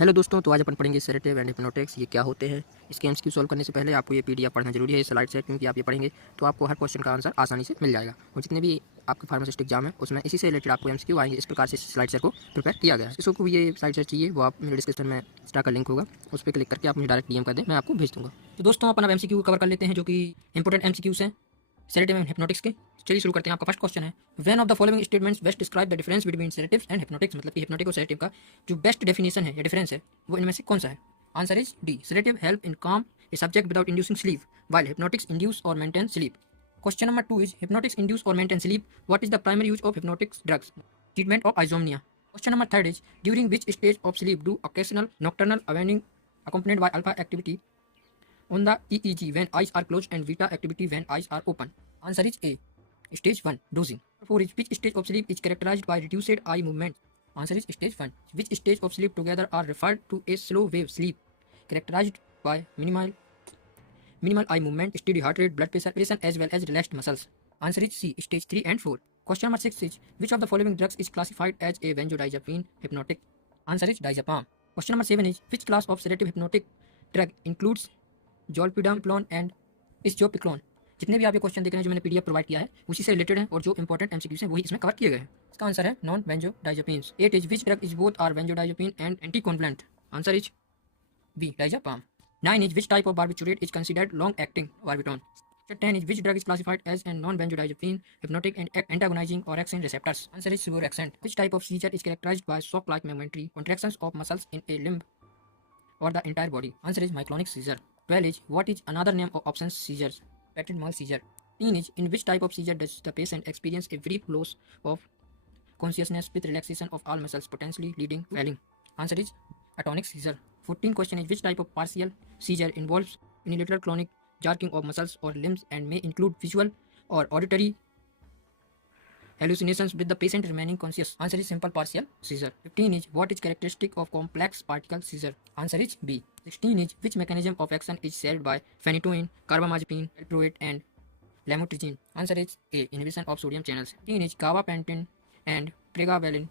Hello दोस्तों, तो आज अपन पढ़ेंगे सेडेटिव एंड हिप्नोटिक्स ये क्या होते हैं। इसके एमसीक्यू सॉल्व करने से पहले आपको ये पीडीएफ पढ़ना जरूरी है, स्लाइड सेट, क्योंकि आप ये पढ़ेंगे तो आपको हर क्वेश्चन का आंसर आसानी से मिल जाएगा। और जितने भी आपके फार्मासिस्ट एग्जाम है उसमें इसी से रिलेटेड आपको एमसीक्यू आएंगे। इस प्रकार से स्लाइड सेट को प्रिपेयर किया गया है। किसी को भी ये स्लाइड सेट चाहिए वो आप मेरे डिस्क्रिप्शन में इंस्टा का लिंक होगा, उस पर क्लिक करके आप मुझे डायरेक्ट डीएम कर दें, मैं आपको भेज दूँगा। तो दोस्तों अपन अब एमसीक्यू कवर कर लेते हैं जो कि इंपॉर्टेंट एमसीक्यूज हैं सेडेटिव एंड हिप्नोटिक्स के। चलिए शुरू करते हैं। आपका फर्स्ट क्वेश्चन है, when of the following statements best describe the difference between sedatives and hypnotics. मतलब कि हिप्नोटिक और सेडेटिव का जो बेस्ट डेफिनेशन है या डिफरेंस है वो इनमें से कौन सा है। Answer is D, sedative help in calm a subject without inducing sleep, while hypnotics induce or maintain sleep. Question number 2 is, hypnotics induce or maintain sleep. What is the primary use of hypnotics drugs? Treatment of insomnia. Question number 3 is, during which stage of sleep do occasional nocturnal awakening accompanied by alpha activity on the EEG when eyes are closed and beta activity when eyes are open? Answer is A, stage 1, dozing. 4 is, which stage of sleep is characterized by reduced eye movement? Answer is stage 1. Which stage of sleep together are referred to as slow wave sleep, characterized by minimal eye movement, steady heart rate, blood pressure, as well as relaxed muscles? Answer is C, stage 3 and 4. Question number 6 is, which of the following drugs is classified as a benzodiazepine hypnotic? Answer is diazepam. Question number 7 is, which class of sedative hypnotic drug includes zolpidem and isopiclone? जितने भी आप ये question देख रहे हैं जो मैंने PDF provide किया है उसी से रिलेटेड है और जो इंपॉर्टेंट एमसीक्यूज हैं वही इसमें कवर किए गए हैं। इसका आंसर है non benzodiazepines. 8 is, which drug is both are benzodiazepine and anticonvulsant? Answer is B, diazepam. 9 is, which type of barbiturate is considered long-acting barbiton? 10 is, which drug is classified as a non-benzodiazepine, hypnotic and antagonizing orexin receptors? Answer is suvorexant. Which type of seizure is characterized by shock-like momentary contractions of muscles in a limb or the entire body? Answer is myoclonic seizure. 12 is, what is another name of absence seizures? Petit-mal seizure. 13 is, in which type of seizure does the patient experience a brief loss of consciousness with relaxation of all muscles, potentially leading to falling? Answer is atonic seizure. 14 question is, which type of partial seizure involves unilateral clonic jerking of muscles or limbs and may include visual or auditory hallucinations with the patient remaining conscious? Answer is simple partial seizure. 15 is, what is characteristic of complex particle seizure? Answer is B. 16 is, which mechanism of action is shared by phenytoin, carbamazepine, valproate and lamotrigine? Answer is A, inhibition of sodium channels. 17 is, gabapentin and pregabalin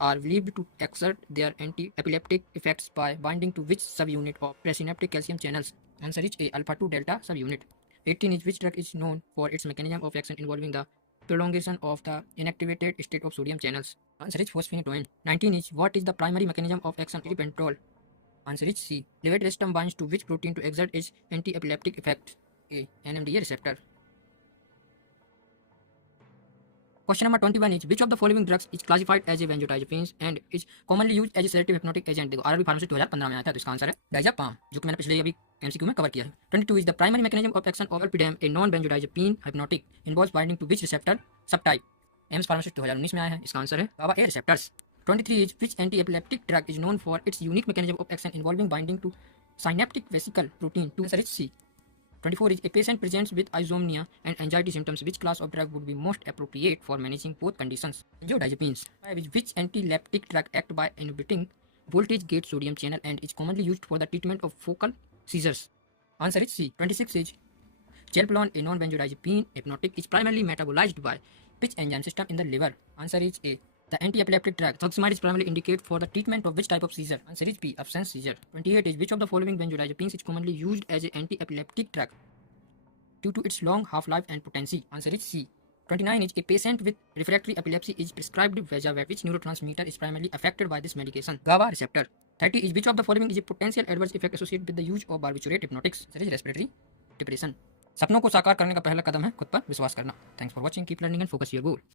are believed to exert their anti-epileptic effects by binding to which subunit of presynaptic calcium channels? Answer is A, alpha 2 delta subunit. 18 is, which drug is known for its mechanism of action involving the prolongation of the inactivated state of sodium channels? Answer is phosphonatoin. 19 is, what is the primary mechanism of action of ribitol? Answer is C, levetiracetam binds to which protein to exert its anti-epileptic effect? A, NMDA receptor. Question number 21 is, which of the following drugs is classified as a benzodiazepines and is commonly used as a sedative hypnotic agent? देखो RRB pharmacy 2015 में आया था, तो इसका answer है diazepam, जो कि मैंने पिछले अभी एमसीक्यू में कवर किया है। 22 is, the primary mechanism of action of zolpidem, a non-benzodiazepine hypnotic, involves binding to which receptor subtype? AIIMS pharmacy 2019 में आया है, इसका आंसर है GABA A receptors. 23 is, which anti-epileptic drug is known for its unique mechanism of action involving binding to synaptic vesicle protein? Answer is C. 24 is, a patient presents with insomnia and anxiety symptoms. Which class of drug would be most appropriate for managing both conditions? Benzodiazepines. 5 is, which anti-leptic drug act by inhibiting voltage gate sodium channel and is commonly used for the treatment of focal seizures? Answer is C. 26 is, chelpalon, a non-benzodiazepine hypnotic, is primarily metabolized by which enzyme system in the liver? Answer is A. The anti-epileptic drug Thoxamide is primarily indicated for the treatment of which type of seizure? Answer is B, absence seizure. 28 is, which of the following benzodiazepines is commonly used as an anti-epileptic drug due to its long half-life and potency? Answer is C. 29 is, a patient with refractory epilepsy is prescribed Vexavat. Which neurotransmitter is primarily affected by this medication? GABA receptor. 30 is, which of the following is a potential adverse effect associated with the use of barbiturate hypnotics? Answer is respiratory depression. सपनों को साकार करने का पहला कदम है खुद पर विश्वास करना। Thanks for watching, keep learning and focus your goal.